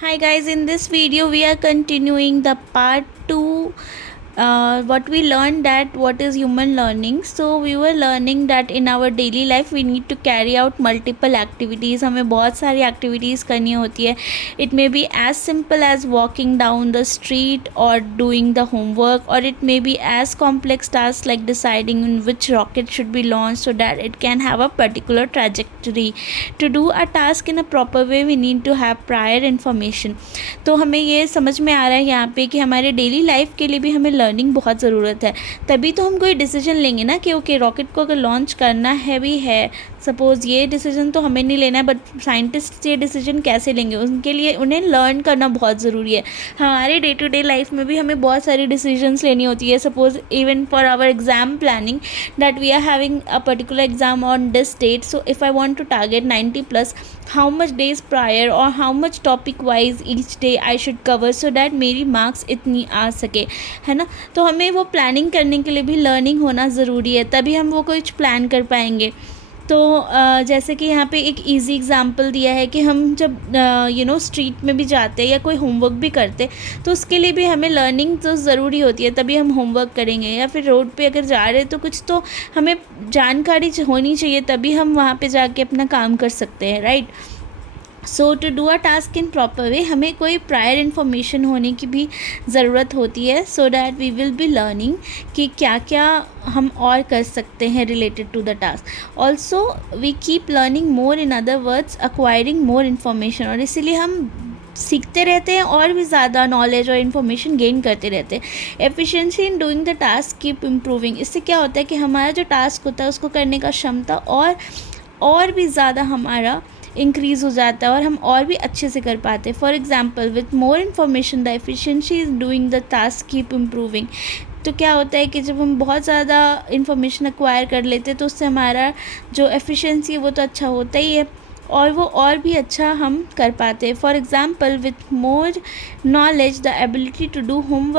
Hi guys, in this video we are continuing the part 2, what we learned, that what is human learning. So we were learning that in our daily life we need to carry out multiple activities. हमें बहुत सारी activities करनी होती है. It may be as simple as walking down the street or doing the homework, or it may be as complex tasks like deciding which rocket should be launched so that it can have a particular trajectory. To do a task in a proper way we need to have prior information. तो हमें ये समझ में आ रहा है यहाँ पे कि हमारे डेली लाइफ के लिए भी हमें लर्निंग बहुत ज़रूरत है. तभी तो हम कोई डिसीजन लेंगे ना कि ओके रॉकेट को अगर लॉन्च करना है भी है, सपोज़ ये डिसीजन तो हमें नहीं लेना है, बट साइंटिस्ट ये डिसीजन कैसे लेंगे, उनके लिए उन्हें लर्न करना बहुत ज़रूरी है. हमारे डे टू डे लाइफ में भी हमें बहुत सारी डिसीजंस लेनी होती है. Suppose even for our exam planning, that we are having a particular exam on this date. So if I want to target 90+, how much days prior और how much topic wise each day I should cover so that मेरी मार्क्स इतनी आ सके, है ना. तो हमें वो प्लानिंग करने के लिए भी लर्निंग होना ज़रूरी है, तभी हम वो कुछ प्लान कर पाएंगे. तो जैसे कि यहाँ पे एक इजी एग्जांपल दिया है कि हम जब स्ट्रीट में भी जाते हैं या कोई होमवर्क भी करते, तो उसके लिए भी हमें लर्निंग तो ज़रूरी होती है, तभी हम होमवर्क करेंगे. या फिर रोड पे अगर जा रहे हैं तो कुछ तो हमें जानकारी होनी चाहिए, तभी हम वहाँ पे जाके अपना काम कर सकते हैं, right. So to do a task in proper way हमें कोई प्रायर इन्फॉर्मेशन होने की भी ज़रूरत होती है, so that we will be learning कि क्या क्या हम और कर सकते हैं related to the task. Also we keep learning more, in other words acquiring more information. और इसीलिए हम सीखते रहते हैं और भी ज़्यादा नॉलेज और इन्फॉर्मेशन गेन करते रहते हैं. Efficiency in doing the task keep improving. इससे क्या होता है कि हमारा जो टास्क होता है उसको करने का क्षमता और भी ज़्यादा हमारा इंक्रीज़ हो जाता है और हम और भी अच्छे से कर पाते हैं. For example, with more information the efficiency is doing the task keep improving. तो क्या होता है कि जब हम बहुत ज़्यादा इन्फॉर्मेशन एक्वायर कर लेते हैं तो उससे हमारा जो एफिशिएंसी है वो तो अच्छा होता ही है, और वो और भी अच्छा हम कर पाते हैं. For example, with more knowledge the ability to do homework